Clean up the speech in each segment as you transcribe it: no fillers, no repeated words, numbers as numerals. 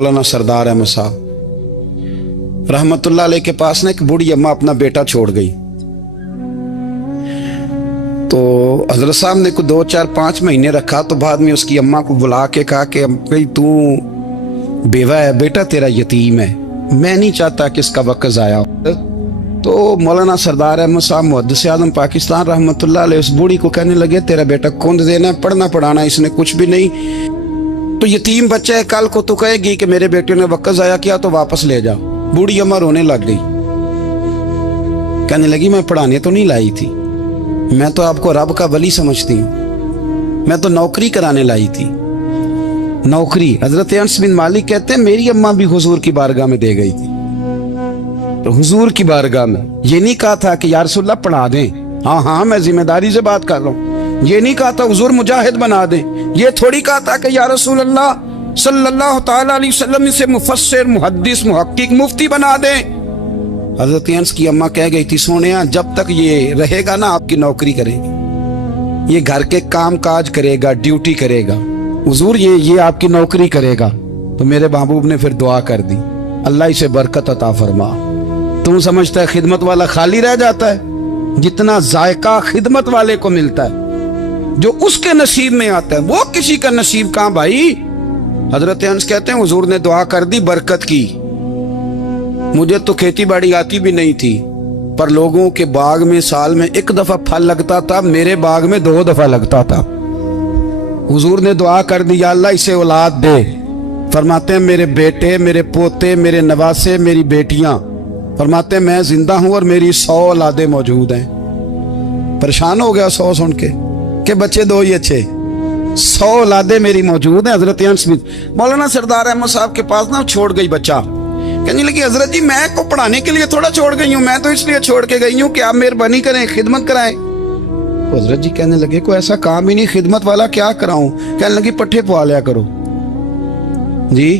मौलाना सरदार अहमद साहब रहमतुल्लाह अलैह के पास ना एक बूढ़ी अम्मा अपना बेटा छोड़ गई। तो हजरत साहब ने को 2 4 5 महीने रखा। तो बाद में उसकी अम्मा को बुला के कहा कि भाई तू बेवा है, बेटा तेरा यतीम है, मैं नहीं चाहता कि इसका वक्त ज़ाया हो। तो मौलाना सरदार अहमद साहब मुहद्दिस आज़म पाकिस्तान रहमतुल्लाह अलैह उस बूढ़ी को कहने लगे तेरा बेटा कौन देना है, पढ़ना पढ़ाना इसने कुछ भी नहीं, तो यतीम बच्चा है, कल को तो कहेगी कि मेरे बेटे ने वक्त ज़ाया किया तो वापस ले जा। बूढ़ी अम्मा रोने लग गई, कहने लगी मैं पढ़ाने तो नहीं लाई थी, मैं तो आपको रब का वली समझती हूँ, मैं तो नौकरी कराने लाई थी। नौकरी हजरत अनस बिन मालिक कहते हैं मेरी अम्मा भी हुजूर की बारगाह में दे गई थी। तो हुजूर की बारगाह में ये नहीं कहा था कि या रसूलल्लाह पढ़ा दें, हाँ हाँ मैं जिम्मेदारी से बात कर रहा हूँ, ये नहीं कहा था हुजूर मुजाहिद बना दें, ये थोड़ी कहा था कि या रसूलल्लाह सल्लल्लाहु तआला अलैहि वसल्लम से मुफस्सिर मुहद्दिस मुहक्किक मुफ्ती बना दें। हजरत अनस की अम्मा कह गई थी सोनिया जब तक ये रहेगा ना आपकी नौकरी करेगी, ये घर के काम काज करेगा, ड्यूटी करेगा, हुजूर ये आपकी नौकरी करेगा। तो मेरे महबूब ने फिर दुआ कर दी अल्लाह इसे बरकत अता फरमा। तुम समझता है खिदमत वाला खाली रह जाता है? जितना जायका खिदमत वाले को मिलता है, जो उसके नसीब में आता है, वो किसी का नसीब कहां भाई। हजरत अनस कहते हैं हुजूर ने दुआ कर दी बरकत की। मुझे तो खेती बाड़ी आती भी नहीं थी, पर लोगों के बाग में साल में 1 दफा फल लगता था, मेरे बाग में 2 दफा लगता था। हुजूर ने दुआ कर दी या अल्लाह इसे औलाद दे। फरमाते हैं मेरे बेटे, मेरे पोते, मेरे नवासे, मेरी बेटियां, फरमाते हैं मैं जिंदा हूं और मेरी 100 औलादे मौजूद हैं। परेशान हो गया 100 सुन के बच्चे 2 ही अच्छे, 100 औलादे मेरी मौजूद हैं। हजरत अनस बिन मौलाना सरदार अहमद साहब के पास ना छोड़ गई बच्चा, कहने लगी हजरत जी मैं को पढ़ाने के लिए थोड़ा छोड़ गई हूँ, मैं तो इसलिए छोड़ के गई हूँ कि आप मेहरबानी करें खिदमत कराएं। हजरत जी कहने लगे कोई ऐसा काम ही नहीं, खिदमत वाला क्या कराऊं। कहने लगी पट्ठे पवा लिया करो जी।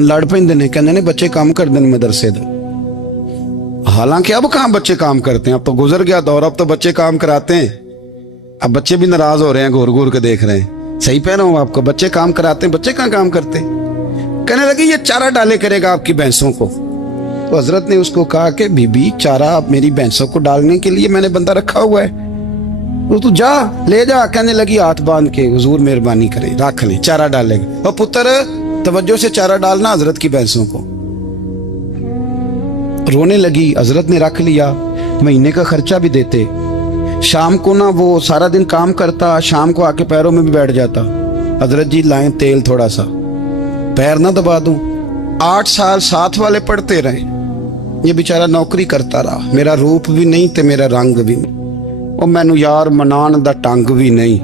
लड़ पेंदे ने, कहने ने बच्चे काम कर दें मदरसे दे। हालांकि अब कहाँ बच्चे काम करते हैं, अब तो गुजर गया दौर, अब तो बच्चे काम कराते हैं। अब बच्चे भी नाराज हो रहे हैं, घूर घूर के देख रहे हैं। सही कह रहा हूं आपको, बच्चे काम कराते हैं, बच्चे कहाँ काम करते। कहने लगे ये चारा डाले करेगा आपकी भैंसों को। तो हजरत ने उसको कहा कि बीबी चारा मेरी भैंसों को डालने के लिए मैंने बंदा रखा हुआ है, तो तू जा ले जा। कहने लगी हाथ बांध के हुजूर मेहरबानी करे रख ले, चारा डालेगा। और पुत्र तवज्जो से चारा डालना हजरत की भैंसों को। रोने लगी, हजरत ने रख लिया, महीने का खर्चा भी देते। शाम को ना वो सारा दिन काम करता, शाम को आके पैरों में भी बैठ जाता, हजरत जी लाएं तेल थोड़ा सा, पैर ना दबा दूं। 8 साल साथ वाले पढ़ते रहे, ये बेचारा नौकरी करता रहा, मेरा रूप भी नहीं ते मेरा रंग भी नहीं, और मैनू यार मनान दा टंग भी नहीं।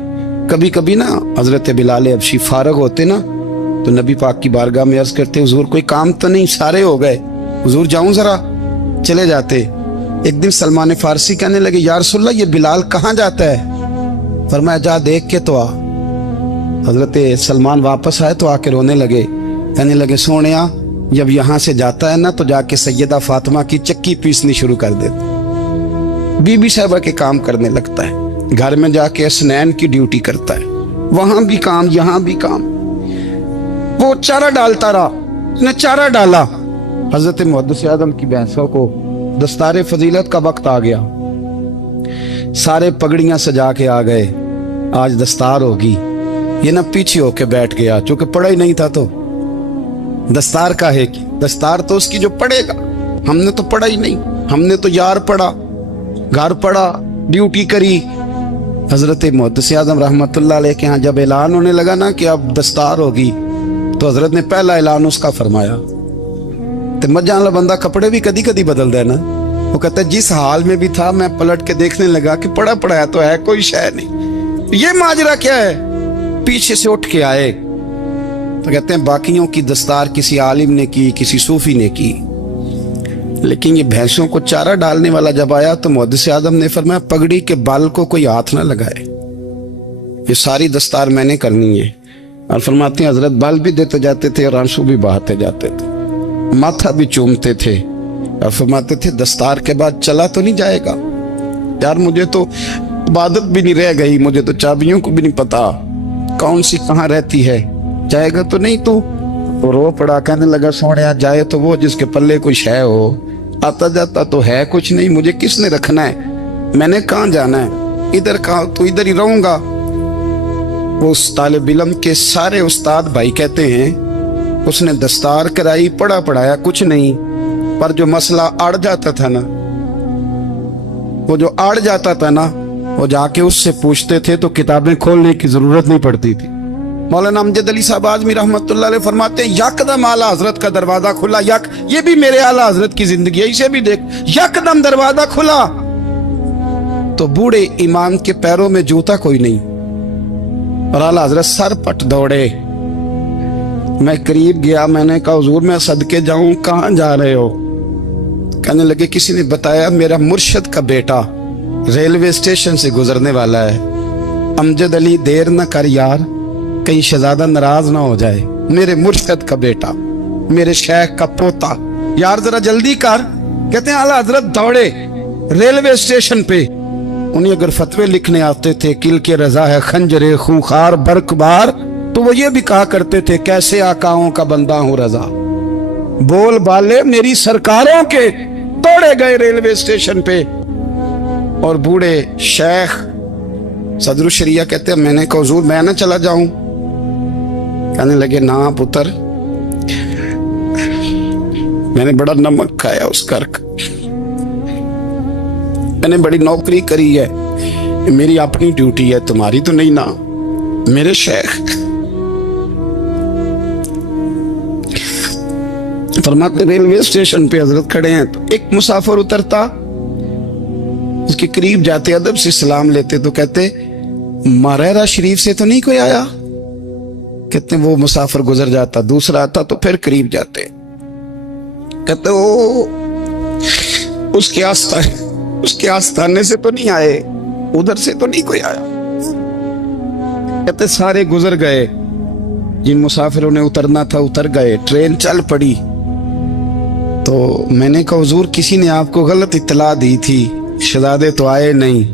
कभी कभी ना हजरत बिलाल हबशी फारग होते ना तो नबी पाक की बारगाह में अर्ज करते हुजूर कोई काम तो नहीं, सारे हो गए, हुजूर जाऊं जरा, चले जाते। एक दिन सलमान फारसी कहने लगे या रसूलल्लाह ये बिलाल कहाँ जाता है। फरमाया जा देख के तो आ। हजरत सलमान वापस आए तो आके रोने लगे, कहने लगे सोनिया जब यहाँ से जाता है ना तो जाके सैयदा फातिमा की चक्की पीसनी शुरू कर देता, बीबी साहबा के काम करने लगता है, घर में जाके स्नैन की ड्यूटी करता है, वहां भी काम यहाँ भी काम। वो चारा डालता रहा, उसने चारा डाला। हजरत मुहद्दिस आज़म की भैंसों को दस्तारे फजीलत का वक्त आ गया, सारे पगड़ियां सजा के आ गए, आज दस्तार होगी। ये ना पीछे होके बैठ गया, चूंकि पढ़ा ही नहीं था तो दस्तार का है कि दस्तार तो उसकी जो पढ़ेगा, हमने तो पढ़ा ही नहीं, हमने तो यार पढ़ा, घर पढ़ा, ड्यूटी करी। हजरत मुहद्दिस आज़म रहमतुल्लाह अलैह के यहाँ जब ऐलान होने लगा ना कि अब दस्तार होगी, तो हजरत ने पहला ऐलान उसका फरमाया। तो मत जान ला बंदा कपड़े भी कदी कदी बदल देना। वो कहता है जिस हाल में भी था मैं पलट के देखने लगा कि पढ़ा पढ़ाया तो है, कोई शय नहीं, ये माजरा क्या है। पीछे से उठ के आए तो कहते हैं बाकियों की दस्तार किसी आलिम ने की, किसी सूफी ने की, लेकिन ये भैंसों को चारा डालने वाला जब आया तो मुहद्दिस आज़म ने फरमाया पगड़ी के बाल को कोई हाथ ना लगाए, ये सारी दस्तार मैंने करनी है। और फरमाते हैं हजरत बाल भी देते जाते थे और आंसू भी बहाते जाते थे, माथा भी चूमते थे, और फरमाते थे दस्तार के बाद चला तो नहीं जाएगा यार, मुझे तो इबादत भी नहीं रह गई, मुझे तो चाबियों को भी नहीं पता कौन सी कहाँ रहती है, जाएगा तो नहीं तू। तो रो पड़ा, कहने लगा सोने जाए तो वो जिसके पल्ले कोई शय हो, आता जाता तो है कुछ नहीं, मुझे किसने रखना है, मैंने कहाँ जाना है, इधर कहाँ तो इधर ही रहूंगा। वो उस तालिब इल्म के सारे उस्ताद भाई कहते हैं उसने दस्तार कराई, पढ़ा पढ़ाया कुछ नहीं, पर जो मसला अड़ जाता था ना, वो जो अड़ जाता था ना, वो जाके उससे पूछते थे तो किताबें खोलने की जरूरत नहीं पड़ती थी। मौलाना अमजद अली साहब आजमी रहमतुल्लाह अलैह फरमाते हैं यकदम आला हजरत का दरवाजा खुला, ये भी मेरे आला हजरत की जिंदगी है, इसे भी देख, यकदम दरवाजा खुला तो बूढ़े इमाम के पैरों में जूता कोई नहीं, और आला हजरत सर पट दौड़े। मैं करीब गया, मैंने कहा हुजूर मैं सदके जाऊं, कहां जा रहे हो? कहने लगे किसी ने बताया मेरा मुर्शद का बेटा रेलवे स्टेशन से गुजरने वाला है, अमजद अली देर न कर यार, कहीं शहजादा नाराज ना हो जाए, मेरे मुर्शद का बेटा, मेरे शेख का पोता, यार जरा जल्दी कर। कहते हैं आला हजरत दौड़े रेलवे स्टेशन पे, उन्हें अगर फतवे लिखने आते थे किल के रजा है खंजरे खूंखार बरकबार, तो वो ये भी कहा करते थे कैसे आकाओं का बंदा हूं रजा, बोल बाले मेरी सरकारों के। दौड़े गए रेलवे स्टेशन पे, और बूढ़े शेख सदरुल शरिया कहते हैं मैंने कहा हुजूर मैं ना चला जाऊं? कहने लगे ना पुत्र, मैंने बड़ा नमक खाया उस घर का, मैंने बड़ी नौकरी करी है, मेरी अपनी ड्यूटी है, तुम्हारी तो नहीं ना। मेरे शेख फरमाते रेलवे स्टेशन पे हजरत खड़े हैं, तो एक मुसाफिर उतरता, उसके करीब जाते अदब से सलाम लेते तो कहते मारेरा शरीफ से तो नहीं कोई आया? कहते वो मुसाफिर गुजर जाता, दूसरा आता तो फिर करीब जाते, कहते ओ उसके आस्थाने से तो नहीं आए, उधर से तो नहीं कोई आया। कहते सारे गुजर गए, जिन मुसाफिरों ने उतरना था उतर गए, ट्रेन चल पड़ी। तो मैंने कहा हुजूर किसी ने आपको गलत इत्तला दी थी, शहजादे तो आए नहीं।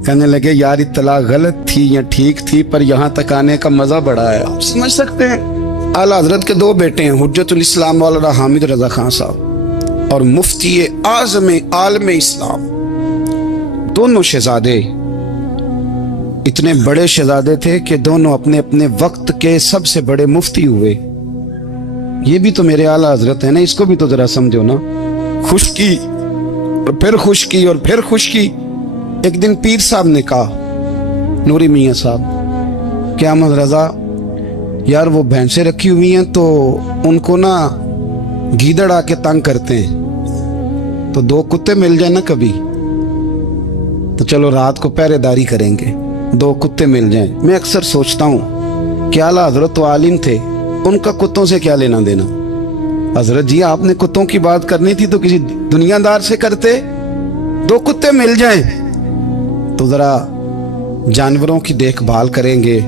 कहने लगे यार इत्तला गलत थी या ठीक थी, पर यहाँ तक आने का मजा बड़ा है, आप समझ सकते हैं। आला हजरत के दो बेटे हैं, हुज्जतुल इस्लाम मौलाना हामिद रजा खान साहब और मुफ्ती आज़म आलम इस्लाम, दोनों शहजादे इतने बड़े शहजादे थे कि दोनों अपने अपने वक्त के सबसे बड़े मुफ्ती हुए। ये भी तो मेरे आला हजरत है ना, इसको भी तो जरा समझो ना। खुशकी और फिर खुशकी और फिर खुशकी। एक दिन पीर साहब ने कहा नूरी मियाँ साहब क्या अहमद रजा यार वो भैंसें रखी हुई हैं तो उनको ना गीदड़ आके तंग करते हैं, तो दो कुत्ते मिल जाए ना कभी, तो चलो रात को पहरेदारी करेंगे, दो कुत्ते मिल जाएं। मैं अक्सर सोचता हूँ क्या आला हजरत तो आलिम थे, उनका कुत्तों से क्या लेना देना। हजरत जी आपने कुत्तों की बात करनी थी तो किसी दुनियादार से करते, दो कुत्ते मिल जाएं तो जरा जानवरों की देखभाल करेंगे।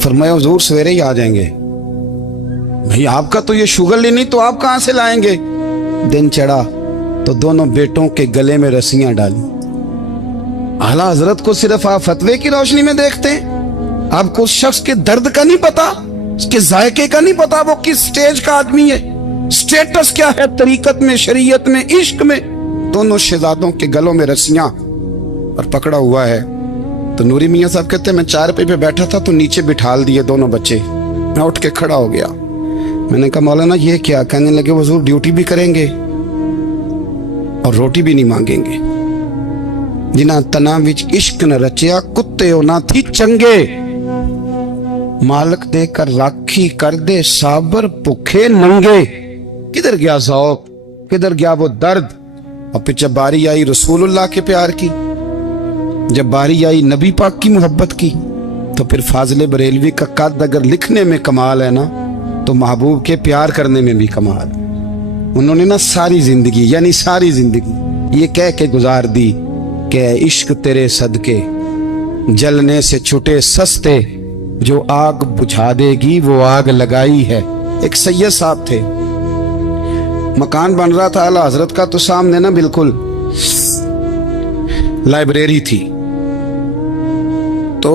फरमाया हुजूर सवेरे ही आ जाएंगे। भाई आपका तो ये शुगर ही नहीं, तो आप कहां से लाएंगे। दिन चढ़ा तो दोनों बेटों के गले में रस्सियां डाली। आला हजरत को सिर्फ आप फतवे की रोशनी में देखते हैं, आपको उस शख्स के दर्द का नहीं पता, उसके जायके का नहीं पता, वो किस स्टेज का आदमी है, स्टेटस क्या है तरीकत में, शरीयत में, इश्क में। दोनों शहजादों के गलों में रस्सियां और पकड़ा हुआ है। तो नूरी मियाँ साहब कहते हैं मैं चारपाई पे बैठा था तो नीचे बिठाल दिए दोनों बच्चे। मैं उठ के खड़ा हो गया, मैंने कहा मौलाना ये क्या। कहने लगे हुजूर ड्यूटी भी करेंगे और रोटी भी नहीं मांगेंगे। जिन्हां तना विच इश्क न रचिया कुत्ते ना थी चंगे, मालक देकर राखी कर दे साबर भुखे नंगे। किधर गया ज़ौक़, किधर गया वो दर्द। और फिर जब बारी आई रसूलुल्लाह के प्यार की, जब बारी आई नबी पाक की मोहब्बत की, तो फिर फाजिल बरेलवी का कद अगर लिखने में कमाल है ना, तो महबूब के प्यार करने में भी कमाल। उन्होंने ना सारी जिंदगी यानी सारी जिंदगी ये कह के गुजार दी कि इश्क तेरे सदके जलने से छुटे सस्ते, जो आग बुझा देगी वो आग लगाई है। एक सैयद साहब थे, मकान बन रहा था आला हजरत का, तो सामने ना बिल्कुल लाइब्रेरी थी। तो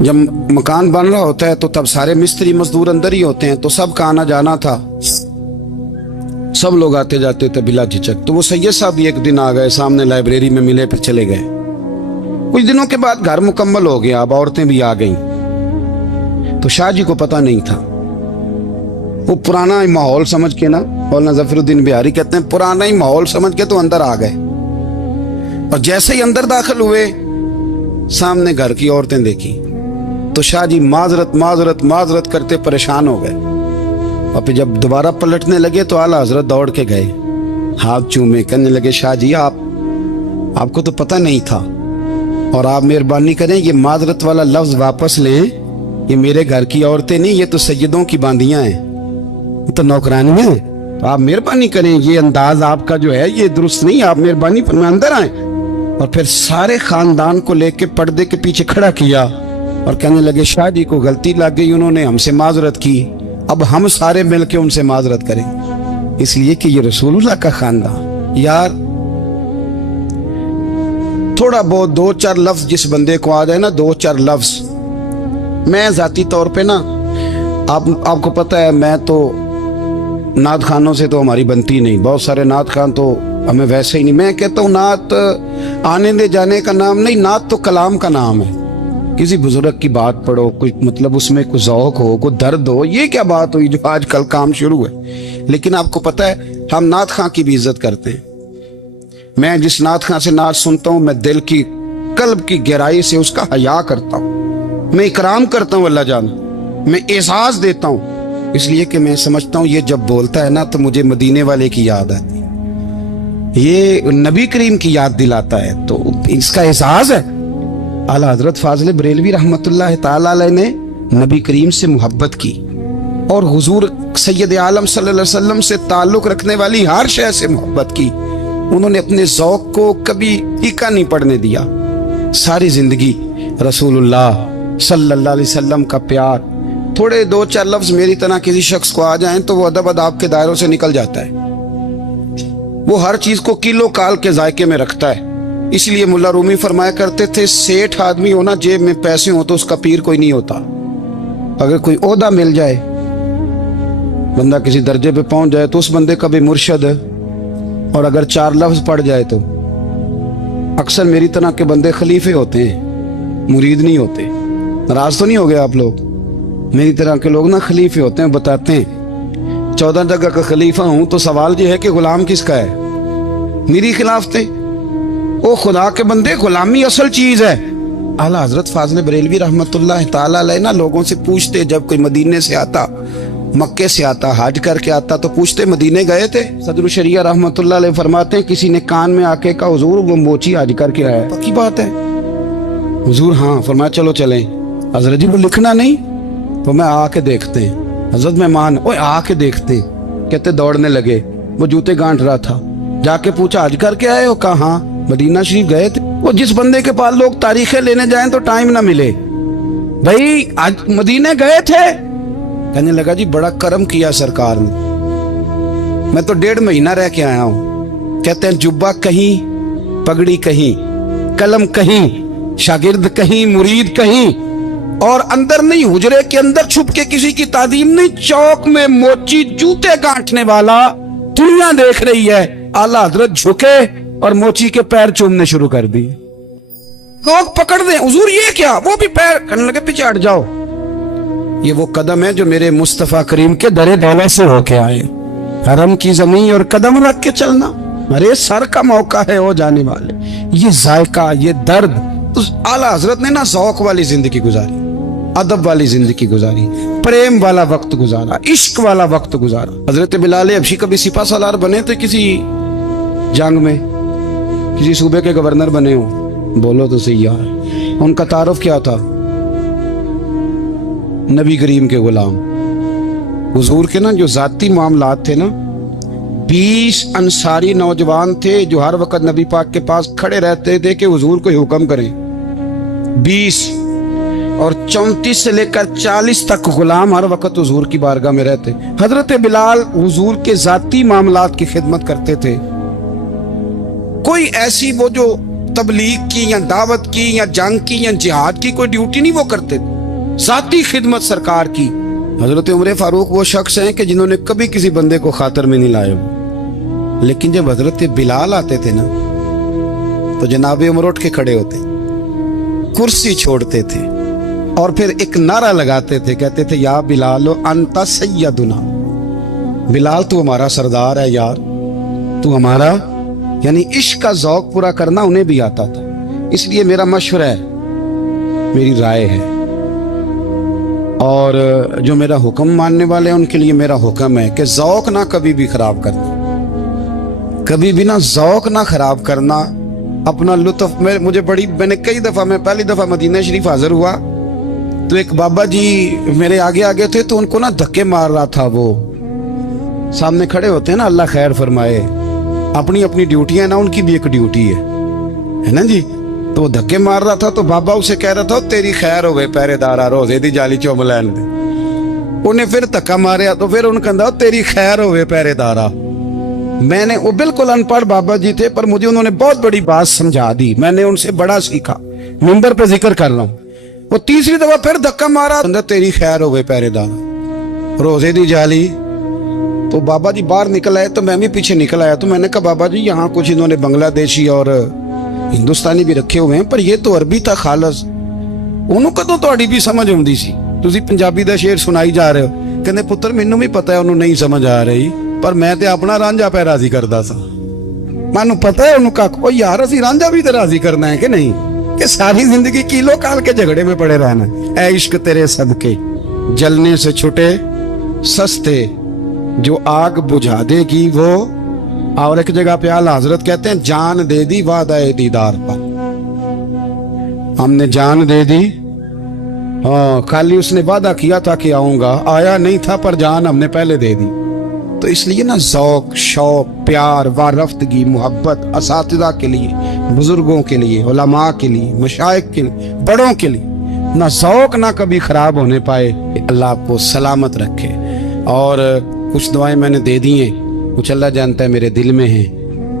जब मकान बन रहा होता है तो तब सारे मिस्त्री मजदूर अंदर ही होते हैं, तो सबका आना जाना था, सब लोग आते जाते थे बिला झिझक। तो वो सैयद साहब भी एक दिन आ गए, सामने लाइब्रेरी में मिले, फिर चले गए। कुछ दिनों के बाद घर मुकम्मल हो गया, अब औरतें भी आ गईं। तो शाह जी को पता नहीं था। वो पुराना ही माहौल समझ के ना, मौलाना ज़फ़रुद्दीन बिहारी कहते हैं, पुराना ही माहौल समझ के तो अंदर आ गए। और जैसे ही अंदर दाखिल हुए, सामने घर की औरतें देखी तो शाह जी माजरत माजरत माजरत करते परेशान हो गए। और फिर जब दोबारा पलटने लगे तो आला हजरत दौड़ के गए, हाथ चूमे, कहने लगे शाह जी आपको तो पता नहीं था, और आप मेहरबानी करें ये माजरत वाला लफ्ज वापस लें। ये मेरे घर की औरतें नहीं, ये तो सैयदों की बांदियां हैं, ये तो नौकरानी है। तो आप मेहरबानी करें, ये अंदाज आपका जो है ये दुरुस्त नहीं, आप मेहरबानी फरमाएं अंदर आए। और फिर सारे खानदान को लेके पर्दे के पीछे खड़ा किया और कहने लगे शाह जी को गलती लग गई, उन्होंने हमसे माजरत की, अब हम सारे मिलके उनसे माजरत करें, इसलिए कि ये रसूलुल्लाह का खानदान। यार थोड़ा बहुत 2-4 लफ्ज जिस बंदे को आ जाए ना, 2-4 लफ्ज, मैं जाती तौर पे ना, आपको पता है मैं तो नात खानों से तो हमारी बनती नहीं, बहुत सारे नात खान तो हमें वैसे ही नहीं। मैं कहता हूँ नात आने दे जाने का नाम नहीं, नात तो कलाम का नाम है। किसी बुजुर्ग की बात पढ़ो, कुछ मतलब उसमें कुछ ज़ौक़ हो, कुछ दर्द हो, ये क्या बात हुई जो आजकल काम शुरू है। लेकिन आपको पता है हम नात खां की भी इज्जत करते हैं। मैं जिस नात खां से नात सुनता हूँ, मैं दिल की कल्ब की गहराई से उसका हया करता हूँ, मैं इकराम करता हूँ अल्लाह जान, मैं एहसास देता हूँ, इसलिए कि मैं समझता हूँ ये जब बोलता है ना तो मुझे मदीने वाले की याद आती है, ये नबी करीम की याद दिलाता है, तो इसका एहसास है। आला हजरत फाजिल बरेलवी रहमतुल्लाह ताला अलैह ने नबी करीम से मोहब्बत की और हुजूर सैयद आलम सल्लल्लाहु अलैहि वसल्लम से ताल्लुक रखने वाली हर शय से मोहब्बत की। उन्होंने अपने ज़ौक़ को कभी फीका नहीं पड़ने दिया। सारी जिंदगी रसूलुल्लाह सल्लल्लाहु अलैहि वसल्लम का प्यार। थोड़े 2-4 लफ्ज मेरी तरह किसी शख्स को आ जाएं तो वो अदब अदाब के दायरों से निकल जाता है। वो हर चीज को किलो काल के जायके में रखता है। इसलिए मुल्ला रूमी फरमाया करते थे, सेठ आदमी होना जेब में पैसे हो तो उसका पीर कोई नहीं होता। अगर कोई ओहदा मिल जाए, बंदा किसी दर्जे पे पहुंच जाए तो उस बंदे का भी मुर्शद, और अगर 4 लफ्ज पढ़ जाए तो अक्सर मेरी तरह के बंदे खलीफे होते हैं, मुरीद नहीं होते। नाराज तो नहीं हो गए आप लोग? मेरी तरह के लोग ना खलीफे होते हैं, बताते हैं 14 जगह का खलीफा हूं तो सवाल ये है कि गुलाम किसका है? मेरी खिलाफ थे। ओ खुदा के बंदे, गुलामी असल चीज है। आला हजरत फाजिल बरेलवी रहमतुल्लाह ताला अलैह ना लोगों से पूछते, जब कोई मदीने से आता, मक्के से आता, हज करके आता तो पूछते मदीने गए थे? सदर शरिया रहमतुल्लाह अलैह फरमाते हैं किसी ने कान में आके कहा हुजूर वो मोची हज करके आया। पक्की बात है? हुजूर हाँ। फरमाया चलो चलें। हजरत जी वो लिखना नहीं? तो मैं आके देखते हैं। हजरत मेहमान, ओए आके देखते हैं। कहते दौड़ने लगे, वो जूते गांठ रहा था। जाके पूछा हज करके आए हो? कहा हाँ, मदीना शरीफ गए थे। वो जिस बंदे के पास लोग तारीखें लेने जाएं तो टाइम ना मिले, भाई आज मदीने गए थे? कहने लगा जी बड़ा करम किया सरकार ने, मैं तो 1.5 महीना रह के आया हूं। कहते हैं जुब्बा कहीं, पगड़ी कहीं, कलम कहीं, शागिर्द कहीं, मुरीद कहीं, और अंदर नहीं, हुजरे के अंदर छुप के किसी की तादीम नहीं, चौक में मोची जूते गांठने वाला दुनिया देख रही है। आला हजरत झुके और मोची के पैर चूमने शुरू कर दिए। लोग पकड़ दें, हुजूर ये क्या? वो भी पैर करने लगे, पीछे हट जाओ। ये वो कदम है जो मेरे मुस्तफा करीम के दरे दौला से होके आए। हरम की जमीन और कदम रख के चलना, अरे सर का मौका है हो जाने वाले। ये जायका, ये दर्द, तो आला हजरत ने ना ज़ौक़ वाली जिंदगी गुजारी, अदब वाली जिंदगी गुजारी, प्रेम वाला वक्त गुजारा, इश्क वाला वक्त गुजारा। हजरत बिलाल हबशी कभी सिपा सालार बने थे किसी जंग में, किसी सूबे के गवर्नर बने हो? बोलो तो सही यार। उनका तारुफ क्या था? नबी करीम के गुलाम। हुजूर के ना जो जाती मामलात थे ना, 20 अंसारी नौजवान थे जो हर वक्त नबी पाक के पास खड़े रहते थे कि हुजूर को हुक्म करें। 20 और 34 से लेकर 40 तक गुलाम हर वक्त हुजूर की बारगाह में रहते। हजरत बिलाल हुजूर के जाती मामलात की खिदमत करते थे। कोई ऐसी वो जो तबलीग की या दावत की या जंग की या जिहाद की कोई ड्यूटी नहीं वो करते, ذاتی खिदमत सरकार की। हजरत उमर फारूक वो शख्स हैं कि जिन्होंने कभी किसी बंदे को खातर में नहीं लाया, लेकिन जब हजरत बिलाल आते थे ना तो जनाब उमर उठ के खड़े होते, कुर्सी छोड़ते थे और फिर एक नारा लगाते थे, कहते थे या बिलाल अंता सैयदुना, बिलाल तू हमारा सरदार है यार, तू हमारा। यानी इश्क का ज़ौक पूरा करना उन्हें भी आता था। इसलिए मेरा मशवरा है, मेरी राय है, और जो मेरा हुक्म मानने वाले हैं उनके लिए मेरा हुक्म है कि ज़ौक ना कभी भी खराब करना, कभी भी ना ज़ौक ना खराब करना, अपना लुत्फ। मैंने कई दफ़ा, मैं पहली दफ़ा मदीना शरीफ हाजिर हुआ तो एक बाबा जी मेरे आगे आगे थे, तो उनको ना धक्के मार रहा था। वो सामने खड़े होते हैं ना, अल्लाह खैर फरमाए, अपनी अपनी ड्यूटियां ना, उनकी भी एक ड्यूटी है ना जी। तो धक्के मार रहा था तो बाबा उसे कह रहा था तेरी खैर होवे पहरेदारा, रोजे दी जाली चुम लैन दे। उन्हें फिर धक्का मारिया तो फिर उन्हें कहता तेरी खैर होवे पहरेदारा। मैंने, वो बिल्कुल अनपढ़ बाबा जी थे, पर मुझे उन्होंने बहुत बड़ी बात समझा दी, मैंने उनसे बड़ा सीखा, मिंबर पे जिक्र कर रहा हूँ। वो तीसरी दफा फिर धक्का मारा, तेरी खैर होवे पहरेदारा, रोजे दी जाली। तो बाबा जी बाहर निकल आए तो मैं भी पीछे निकल आया। तो मैंने कहा बाबा जी यहाँ कुछ इन्होंने बांग्लादेशी और हिंदुस्तानी भी रखे हुए हैं, पर ये तो अरबी था खालस। उन्होंने कदों ਤੁਹਾਡੀ भी समझ आउंदी सी, ਤੁਸੀਂ पंजाबी ਦਾ शेर सुनाई जा रहे हो। ਕਹਿੰਦੇ ਪੁੱਤਰ ਮੈਨੂੰ ਵੀ ਪਤਾ ਹੈ ਉਹਨੂੰ ਨਹੀਂ ਸਮਝ ਆ ਰਹੀ, ਪਰ ਮੈਂ ਤੇ ਆਪਣਾ ਰਾਂਝਾ ਪੈ ਰਾਜ਼ੀ ਕਰਦਾ ਸਾਂ। ਮੈਨੂੰ ਪਤਾ ਹੈ ਉਹਨੂੰ ਕੱਖ, ਉਹ ਯਾਰ ਅਸੀਂ ਰਾਂਝਾ ਵੀ ਤੇ ਰਾਜ਼ੀ ਕਰਨਾ ਹੈ कि नहीं, कि सारी जिंदगी किलो काल के झगड़े में पड़े रहना। ऐ इश्क तेरे सदके जलने से छुटे सस्ते, जो आग बुझा देगी वो। और एक जगह पे आला हजरत कहते हैं जान दे दी वादा दीदार पर, हमने जान दे दी। हाँ, खाली उसने वादा किया था कि आऊंगा, आया नहीं था, पर जान हमने पहले दे दी। तो इसलिए ना ज़ौक, शौक, प्यार, वारफ्तगी, मोहब्बत असातिज़ा के लिए, बुजुर्गों के लिए, उलमा के लिए, मशाइख के लिए, बड़ों के लिए ना ज़ौक ना कभी खराब होने पाए। अल्लाह आपको सलामत रखे। और कुछ दुआएं मैंने दे दी हैं, कुछ अल्लाह जानता है मेरे दिल में है,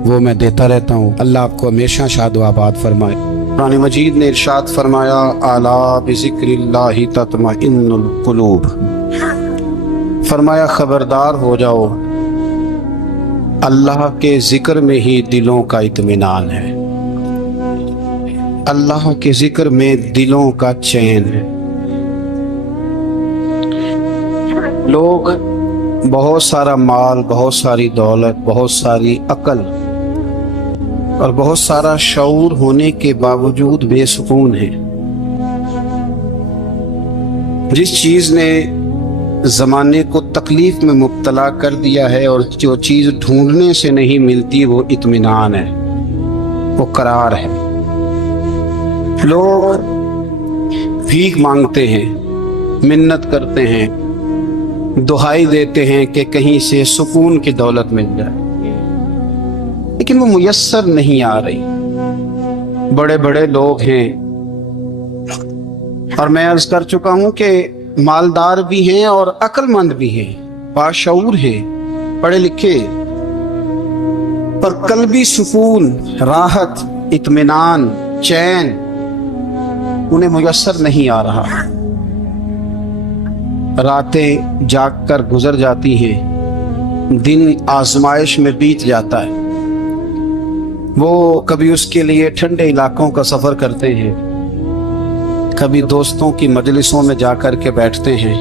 वो मैं देता रहता हूँ। अल्लाह आपको हमेशा शाद व आबाद फरमाए। कुरान मजीद ने इरशाद फरमाया अला बिज़िक्रिल्लाहि तत्मइन्नुल कुलूब, फरमाया खबरदार हो जाओ, अल्लाह के जिक्र में ही दिलों का इत्मीनान है, अल्लाह के जिक्र में दिलों का चैन है। लोग बहुत सारा माल, बहुत सारी दौलत, बहुत सारी अकल और बहुत सारा शऊर होने के बावजूद बेसुकून है। जिस चीज ने जमाने को तकलीफ में मुब्तला कर दिया है और जो चीज ढूंढने से नहीं मिलती वो इत्मीनान है, वो करार है। लोग भीख मांगते हैं, मिन्नत करते हैं, दुहाई देते हैं कि कहीं से सुकून की दौलत मिल जाए, लेकिन वो मुयस्सर नहीं आ रही। बड़े बड़े लोग हैं, और मैं अर्ज कर चुका हूं कि मालदार भी हैं और अक्लमंद भी हैं, बाशऊर हैं, पढ़े लिखे, पर कल्बी सुकून, राहत, इत्मीनान, चैन उन्हें मुयस्सर नहीं आ रहा। रातें जाग कर गुजर जाती हैं, दिन आजमाइश में बीत जाता है। वो कभी उसके लिए ठंडे इलाकों का सफर करते हैं, कभी दोस्तों की मजलिसों में जाकर के बैठते हैं,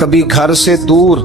कभी घर से दूर